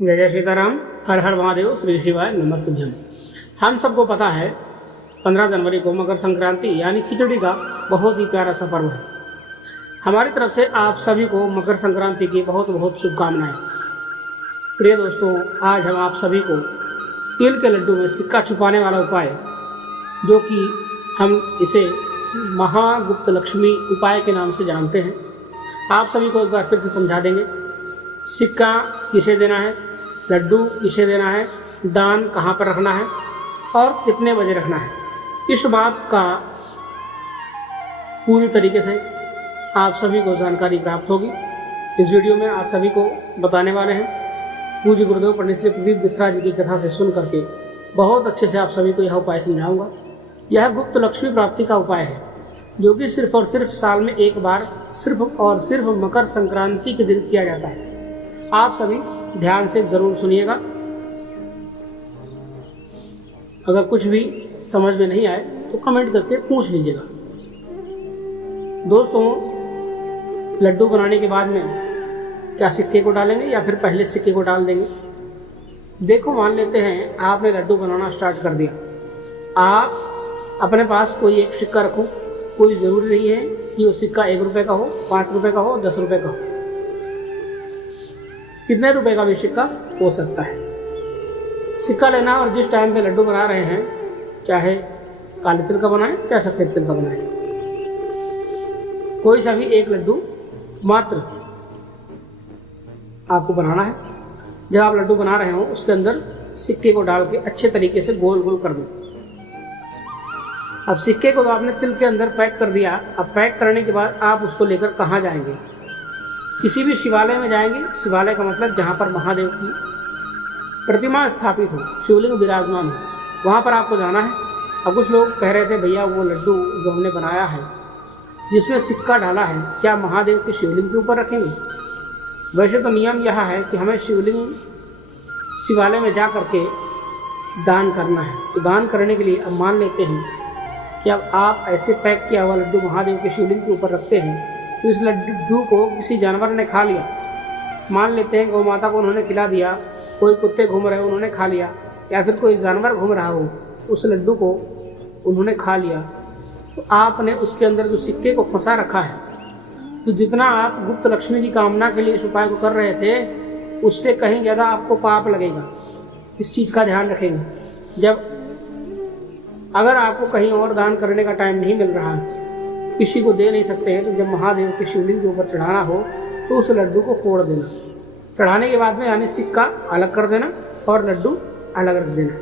जय जय सीताराम, हर हर महादेव, श्री शिवाय नमस्तुभ्यम। हम सबको पता है 15 जनवरी को मकर संक्रांति यानी खिचड़ी का बहुत ही प्यारा सा पर्व है। हमारी तरफ से आप सभी को मकर संक्रांति की बहुत बहुत शुभकामनाएं। प्रिय दोस्तों, आज हम आप सभी को तिल के लड्डू में सिक्का छुपाने वाला उपाय, जो कि हम इसे महागुप्त लक्ष्मी उपाय के नाम से जानते हैं, आप सभी को एक बार फिर से समझा देंगे। सिक्का किसे देना है, लड्डू किसे देना है, दान कहाँ पर रखना है और कितने बजे रखना है, इस बात का पूरी तरीके से आप सभी को जानकारी प्राप्त होगी। इस वीडियो में आज सभी को बताने वाले हैं। पूज्य गुरुदेव पंडित श्री प्रदीप मिश्रा जी की कथा से सुन करके बहुत अच्छे से आप सभी को यह उपाय समझाऊंगा। यह गुप्त लक्ष्मी प्राप्ति का उपाय है, जो कि सिर्फ और सिर्फ साल में एक बार सिर्फ और सिर्फ मकर संक्रांति के दिन किया जाता है। आप सभी ध्यान से जरूर सुनिएगा। अगर कुछ भी समझ में नहीं आए तो कमेंट करके पूछ लीजिएगा। दोस्तों, लड्डू बनाने के बाद में क्या सिक्के को डालेंगे या फिर पहले सिक्के को डाल देंगे? देखो, मान लेते हैं आपने लड्डू बनाना स्टार्ट कर दिया। आप अपने पास कोई एक सिक्का रखो। कोई ज़रूरी नहीं है कि वो सिक्का 1 रुपये का हो, 5 रुपये का हो, 10 रुपये का हो, कितने रुपए का भी सिक्का हो सकता है। सिक्का लेना और जिस टाइम पे लड्डू बना रहे हैं, चाहे काले तिल का बनाएं चाहे सफ़ेद तिल का बनाएं, कोई सा भी एक लड्डू मात्र आपको बनाना है। जब आप लड्डू बना रहे हो उसके अंदर सिक्के को डाल के अच्छे तरीके से गोल गोल कर दो। अब सिक्के को तो आपने तिल के अंदर पैक कर दिया। अब पैक करने के बाद आप उसको लेकर कहाँ जाएंगे? किसी भी शिवालय में जाएंगे। शिवालय का मतलब जहाँ पर महादेव की प्रतिमा स्थापित हो, शिवलिंग विराजमान हो, वहाँ पर आपको जाना है। अब कुछ लोग कह रहे थे, भैया वो लड्डू जो हमने बनाया है जिसमें सिक्का डाला है, क्या महादेव के शिवलिंग के ऊपर रखेंगे? वैसे तो नियम यह है कि हमें शिवलिंग शिवालय में जा करके दान करना है। तो दान करने के लिए अब मान लेते हैं कि अब आप ऐसे पैक किया हुआ लड्डू महादेव के शिवलिंग के ऊपर रखते हैं, तो इस लड्डू को किसी जानवर ने खा लिया। मान लेते हैं गौ माता को उन्होंने खिला दिया, कोई कुत्ते घूम रहे उन्होंने खा लिया, या फिर कोई जानवर घूम रहा हो उस लड्डू को उन्होंने खा लिया, तो आपने उसके अंदर जो सिक्के को फंसा रखा है, तो जितना आप गुप्त लक्ष्मी की कामना के लिए इस उपाय को कर रहे थे, उससे कहीं ज़्यादा आपको पाप लगेगा। इस चीज़ का ध्यान रखेंगे। जब अगर आपको कहीं और दान करने का टाइम नहीं मिल रहा है, किसी को दे नहीं सकते हैं, तो जब महादेव के शिवलिंग के ऊपर चढ़ाना हो तो उस लड्डू को फोड़ देना। चढ़ाने के बाद में यानी सिक्का अलग कर देना और लड्डू अलग रख देना।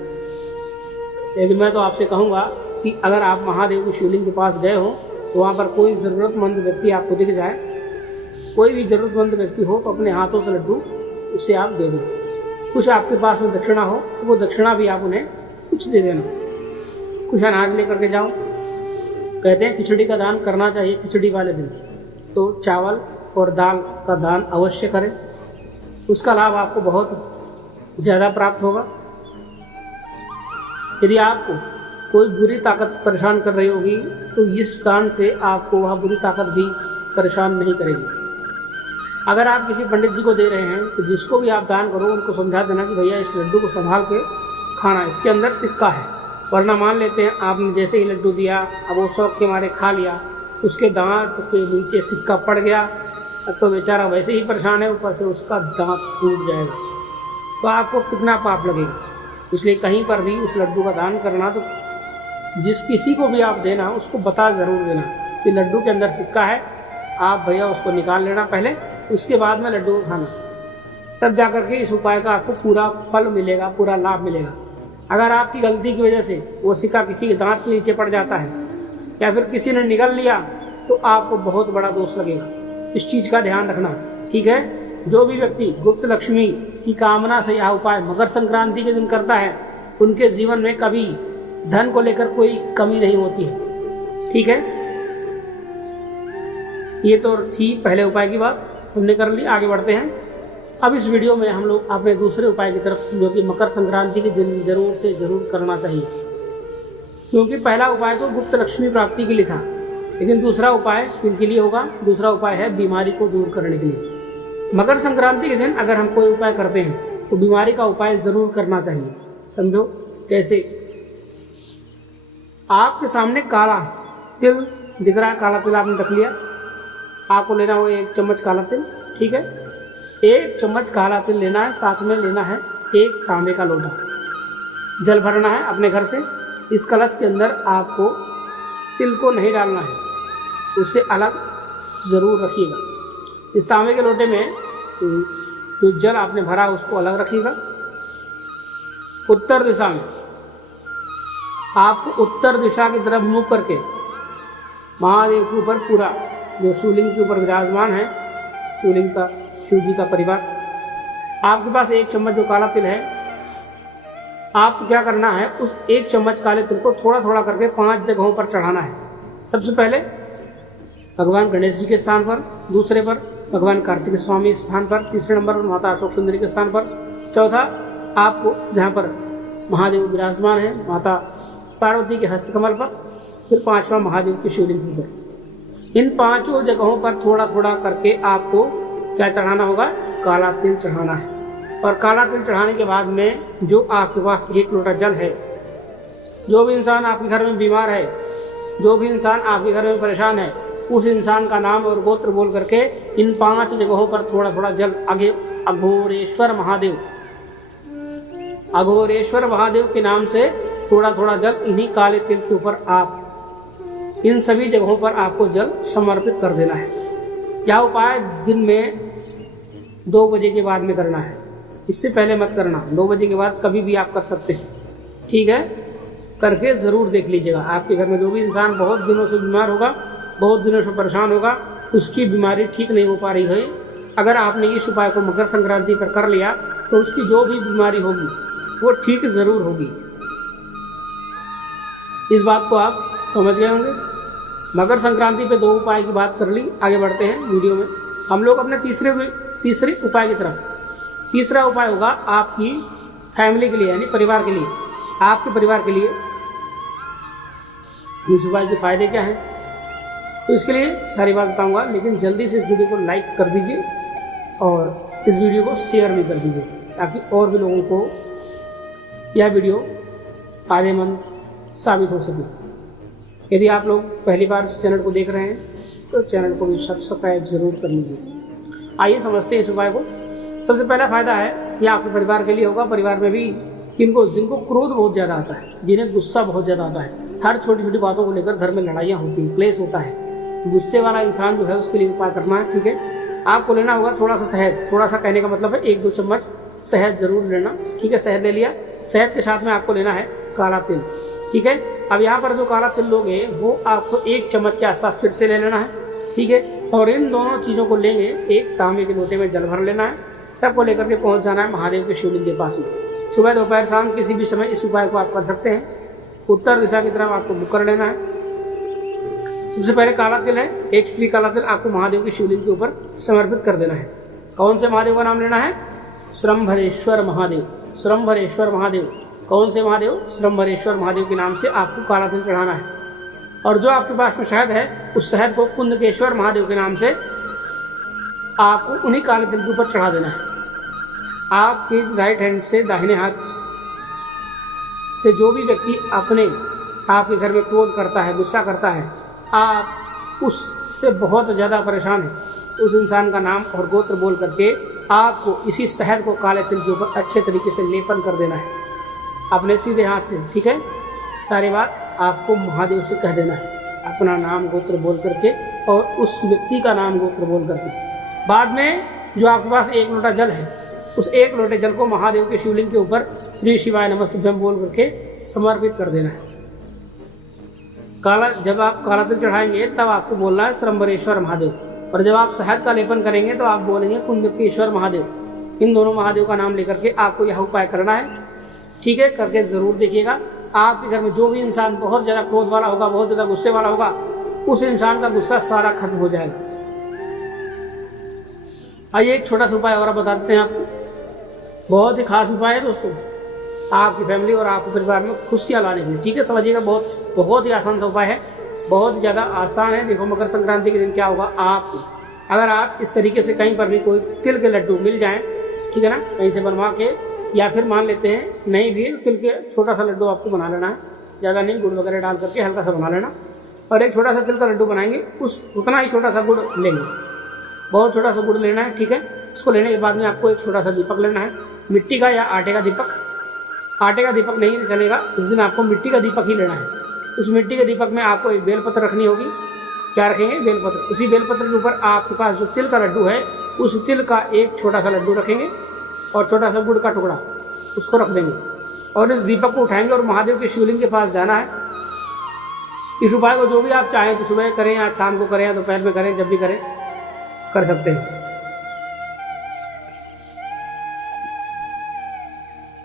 लेकिन मैं तो आपसे कहूँगा कि अगर आप महादेव के शिवलिंग के पास गए हो तो वहाँ पर कोई ज़रूरतमंद व्यक्ति आपको दिख जाए, कोई भी ज़रूरतमंद व्यक्ति हो, तो अपने हाथों से लड्डू उसे आप दे दो। कुछ आपके पास में दक्षिणा हो तो वो दक्षिणा भी आप उन्हें कुछ दे देना। कुछ अनाज लेकर के जाओ। कहते हैं खिचड़ी का दान करना चाहिए खिचड़ी वाले दिन, तो चावल और दाल का दान अवश्य करें। उसका लाभ आपको बहुत ज़्यादा प्राप्त होगा। यदि आपको कोई बुरी ताकत परेशान कर रही होगी तो इस दान से आपको वह बुरी ताकत भी परेशान नहीं करेगी। अगर आप किसी पंडित जी को दे रहे हैं तो जिसको भी आप दान करो उनको समझा देना कि भैया इस लड्डू को संभाल के खाना, इसके अंदर सिक्का है। वरना मान लेते हैं आपने जैसे ही लड्डू दिया, अब वो शौक के मारे खा लिया, उसके दांत के नीचे सिक्का पड़ गया, अब तो बेचारा वैसे ही परेशान है, ऊपर से उसका दांत टूट जाएगा, तो आपको कितना पाप लगेगा। इसलिए कहीं पर भी उस लड्डू का दान करना, तो जिस किसी को भी आप देना उसको बता ज़रूर देना कि लड्डू के अंदर सिक्का है, आप भैया उसको निकाल लेना पहले, उसके बाद में लड्डू को खाना। तब जा कर के इस उपाय का आपको पूरा फल मिलेगा, पूरा लाभ मिलेगा। अगर आपकी गलती की वजह से वो सिक्का किसी के दांत के नीचे पड़ जाता है या फिर किसी ने निगल लिया, तो आपको बहुत बड़ा दोष लगेगा। इस चीज़ का ध्यान रखना, ठीक है? जो भी व्यक्ति गुप्त लक्ष्मी की कामना से यह उपाय मकर संक्रांति के दिन करता है, उनके जीवन में कभी धन को लेकर कोई कमी नहीं होती है, ठीक है? ये तो थी पहले उपाय की बात, हमने कर ली। आगे बढ़ते हैं। अब इस वीडियो में हम लोग अपने दूसरे उपाय की तरफ, जो कि मकर संक्रांति के दिन जरूर से जरूर करना चाहिए, क्योंकि पहला उपाय तो गुप्त लक्ष्मी प्राप्ति के लिए था, लेकिन दूसरा उपाय किनके लिए होगा? दूसरा उपाय है बीमारी को दूर करने के लिए। मकर संक्रांति के दिन अगर हम कोई उपाय करते हैं तो बीमारी का उपाय ज़रूर करना चाहिए। समझो कैसे? आपके सामने काला तिल दिख रहा है, काला तिल आपने रख लिया। आपको लेना होगा 1 चम्मच काला तिल, ठीक है। 1 चम्मच काला तिल लेना है, साथ में लेना है 1 तांबे का लोटा। जल भरना है अपने घर से। इस कलश के अंदर आपको तिल को नहीं डालना है, उसे अलग ज़रूर रखिएगा। इस तांबे के लोटे में जो जल आपने भरा उसको अलग रखिएगा। उत्तर दिशा में आपको उत्तर दिशा की तरफ मुँह करके महादेव के ऊपर पूरा जो शिवलिंग के ऊपर विराजमान है, शिवलिंग का, शिव जी का परिवार, आपके पास 1 चम्मच जो काला तिल है, आपको क्या करना है, उस 1 चम्मच काले तिल को थोड़ा थोड़ा करके 5 जगहों पर चढ़ाना है। सबसे पहले भगवान गणेश जी के स्थान पर, दूसरे पर भगवान कार्तिक स्वामी स्थान पर, तीसरे नंबर पर माता अशोक सुंदरी के स्थान पर, चौथा आपको जहाँ पर महादेव विराजमान है माता पार्वती के हस्तकमल पर, फिर 5वां महादेव के शिवलिंग पर। इन 5 जगहों पर थोड़ा थोड़ा करके आपको क्या चढ़ाना होगा, काला तिल चढ़ाना है। और काला तिल चढ़ाने के बाद में जो आपके पास 1 लोटा जल है, जो भी इंसान आपके घर में बीमार है, जो भी इंसान आपके घर में परेशान है, उस इंसान का नाम और गोत्र बोल करके इन 5 जगहों पर थोड़ा थोड़ा जल आगे अघोरेश्वर महादेव, अघोरेश्वर महादेव के नाम से थोड़ा थोड़ा जल इन्हीं काले तिल के ऊपर आप इन सभी जगहों पर आपको जल समर्पित कर देना है। यह उपाय दिन में 2 बजे के बाद में करना है, इससे पहले मत करना। 2 बजे के बाद कभी भी आप कर सकते हैं, ठीक है। करके ज़रूर देख लीजिएगा। आपके घर में जो भी इंसान बहुत दिनों से बीमार होगा, बहुत दिनों से परेशान होगा, उसकी बीमारी ठीक नहीं हो पा रही है, अगर आपने इस उपाय को मकर संक्रांति पर कर लिया तो उसकी जो भी बीमारी होगी वो ठीक ज़रूर होगी। इस बात को आप समझ गए होंगे। मकर संक्रांति पे 2 उपाय की बात कर ली। आगे बढ़ते हैं वीडियो में, हम लोग अपने तीसरे उपाय की तरफ। तीसरा उपाय होगा आपकी फैमिली के लिए, यानी परिवार के लिए, आपके परिवार के लिए। इस उपाय के फायदे क्या हैं, तो इसके लिए सारी बात बताऊंगा, लेकिन जल्दी से इस वीडियो को लाइक कर दीजिए और इस वीडियो को शेयर भी कर दीजिए, ताकि और भी लोगों को यह वीडियो फायदेमंद साबित हो सके। यदि आप लोग पहली बार इस चैनल को देख रहे हैं तो चैनल को भी सब्सक्राइब ज़रूर कर लीजिए। आइए समझते हैं इस उपाय को। सबसे पहला फायदा है, यह आपके परिवार के लिए होगा। परिवार में भी जिनको क्रोध बहुत ज़्यादा आता है, जिन्हें गुस्सा बहुत ज़्यादा आता है, हर छोटी छोटी बातों को लेकर घर में लड़ाइयाँ होती हैं, क्लेश होता है, गुस्से वाला इंसान जो है उसके लिए उपाय करना है, ठीक है। आपको लेना होगा थोड़ा सा शहद, थोड़ा सा कहने का मतलब है 1-2 चम्मच शहद ज़रूर लेना, ठीक है। शहद ले लिया। शहद के साथ में आपको लेना है काला तिल, ठीक है। अब यहाँ पर जो काला तिल लोगे वो आपको 1 चम्मच के आसपास फिर से ले लेना है, ठीक है। और इन दोनों चीज़ों को लेंगे, 1 तांबे के लोटे में जल भर लेना है, सबको लेकर के पहुँच जाना है महादेव के शिवलिंग के पास में। सुबह दोपहर शाम किसी भी समय इस उपाय को आप कर सकते हैं। उत्तर दिशा की तरफ आपको मुख कर लेना है। सबसे पहले काला तिल है, 1 चुटकी काला तिल आपको महादेव के शिवलिंग के ऊपर समर्पित कर देना है। कौन से महादेव का नाम लेना है? श्रम्भरेश्वर महादेव। श्रम्भरेश्वर महादेव। कौन से महादेव? श्रम्भरेश्वर महादेव के नाम से आपको काला तिल चढ़ाना है। और जो आपके पास में शहद है, उस शहद को कुंदकेश्वर महादेव के नाम से आपको उन्हीं काले तिल के ऊपर चढ़ा देना है। आपकी राइट हैंड से, दाहिने हाथ से जो भी व्यक्ति आपके घर में क्रोध करता है, गुस्सा करता है, आप उससे बहुत ज़्यादा परेशान है, उस इंसान का नाम और गोत्र बोल करके आपको इसी शहद को काले तिल के ऊपर अच्छे तरीके से लेपन कर देना है अपने सीधे हाथ से, ठीक है। सारी बात आपको महादेव से कह देना है, अपना नाम गोत्र बोल करके और उस व्यक्ति का नाम गोत्र बोल करके। बाद में जो आपके पास 1 लोटा जल है, उस 1 लोटे जल को महादेव के शिवलिंग के ऊपर श्री शिवाय नमस्तुभ्यम बोल करके समर्पित कर देना है। जब आप काला तिल चढ़ाएंगे तब आपको बोलना है श्रम्भरेश्वर महादेव, और जब आप शहद का लेपन करेंगे तो आप बोलेंगे कुंदकेश्वर महादेव। इन दोनों महादेव का नाम लेकर के आपको यह उपाय करना है, ठीक है। करके ज़रूर देखिएगा। आपके घर में जो भी इंसान बहुत ज़्यादा क्रोध वाला होगा, बहुत ज़्यादा गुस्से वाला होगा, उस इंसान का गुस्सा सारा खत्म हो जाएगा। आइए एक छोटा सा उपाय और बताते हैं आपको। बहुत ही खास उपाय है दोस्तों, आपकी फैमिली और आपके परिवार में खुशियाँ लाने के लिए, ठीक है। समझिएगा, बहुत ही आसान सा उपाय है, बहुत ही ज़्यादा आसान है। देखो मकर संक्रांति के दिन क्या होगा, अगर आप इस तरीके से कहीं पर भी कोई तिल के लड्डू मिल जाएं ठीक है ना, कहीं से बनवा के, या फिर मान लेते हैं नहीं भी तिल के छोटा सा लड्डू आपको बना लेना है, ज़्यादा नहीं, गुड़ वगैरह डाल करके हल्का सा बना लेना, और एक छोटा सा तिल का लड्डू बनाएंगे, उतना ही छोटा सा गुड़ लेंगे, बहुत छोटा सा गुड़ लेना है, ठीक है। इसको लेने के बाद में आपको एक छोटा सा दीपक लेना है, मिट्टी का या आटे का दीपक। आटे का दीपक नहीं चलेगा, इस दिन आपको मिट्टी का दीपक ही लेना है। उस मिट्टी के दीपक में आपको एक बेलपत्र रखनी होगी। क्या रखेंगे? बेलपत्र। उसी बेलपत्र के ऊपर आपके पास जो तिल का लड्डू है, उस तिल का एक छोटा सा लड्डू रखेंगे और छोटा सा गुड़ का टुकड़ा उसको रख देंगे, और इस दीपक को उठाएंगे और महादेव के शिवलिंग के पास जाना है। इस उपाय को जो भी आप चाहें तो सुबह करें या शाम को करें या दोपहर में करें, जब भी करें कर सकते हैं।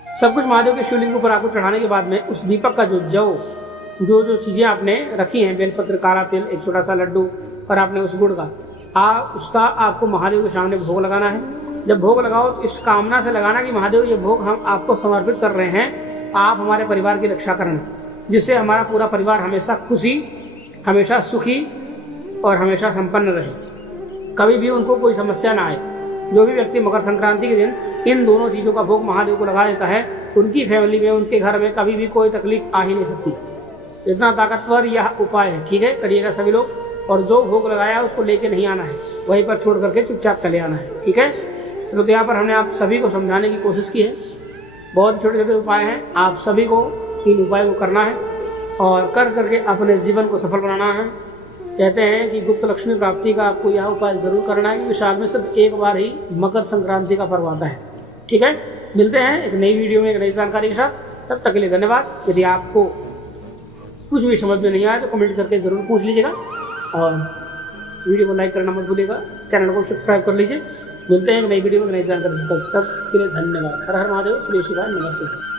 सब कुछ महादेव के शिवलिंग के ऊपर आपको चढ़ाने के बाद में उस दीपक का जो चीज़ें आपने रखी हैं, बेलपत्र, काला तिल, एक छोटा सा लड्डू और आपने उस गुड़ का, उसका आपको महादेव के सामने भोग लगाना है। जब भोग लगाओ तो इस कामना से लगाना कि महादेव ये भोग हम आपको समर्पित कर रहे हैं, आप हमारे परिवार की रक्षा करना, जिससे हमारा पूरा परिवार हमेशा खुशी, हमेशा सुखी और हमेशा संपन्न रहे, कभी भी उनको कोई समस्या ना आए। जो भी व्यक्ति मकर संक्रांति के दिन इन दोनों चीज़ों का भोग महादेव को लगा देता है, उनकी फैमिली में, उनके घर में कभी भी कोई तकलीफ आ ही नहीं सकती। इतना ताकतवर यह उपाय है, ठीक है, करिएगा सभी लोग। और जो भोग लगाया उसको लेके नहीं आना है, वहीं पर छोड़ करके चुपचाप चले आना है, ठीक है। चलो, तो यहाँ पर हमने आप सभी को समझाने की कोशिश की है। बहुत छोटे छोटे उपाय हैं, आप सभी को इन उपाय को करना है और कर करके अपने जीवन को सफल बनाना है। कहते हैं कि गुप्त लक्ष्मी प्राप्ति का आपको यह उपाय ज़रूर करना है, क्योंकि साल में सिर्फ एक बार ही मकर संक्रांति का पर्व आता है, ठीक है। मिलते हैं एक नई वीडियो में एक नई जानकारी के साथ, तब तक के लिए धन्यवाद। यदि आपको कुछ भी समझ में नहीं आया तो कमेंट करके ज़रूर पूछ लीजिएगा, और वीडियो को लाइक करना मत भूलिएगा, चैनल को सब्सक्राइब कर लीजिए। मिलते हैं एक नई वीडियो में नई जानकारी, तब तक के लिए धन्यवाद। हर हर महादेव, श्री शिवाय, नमस्ते।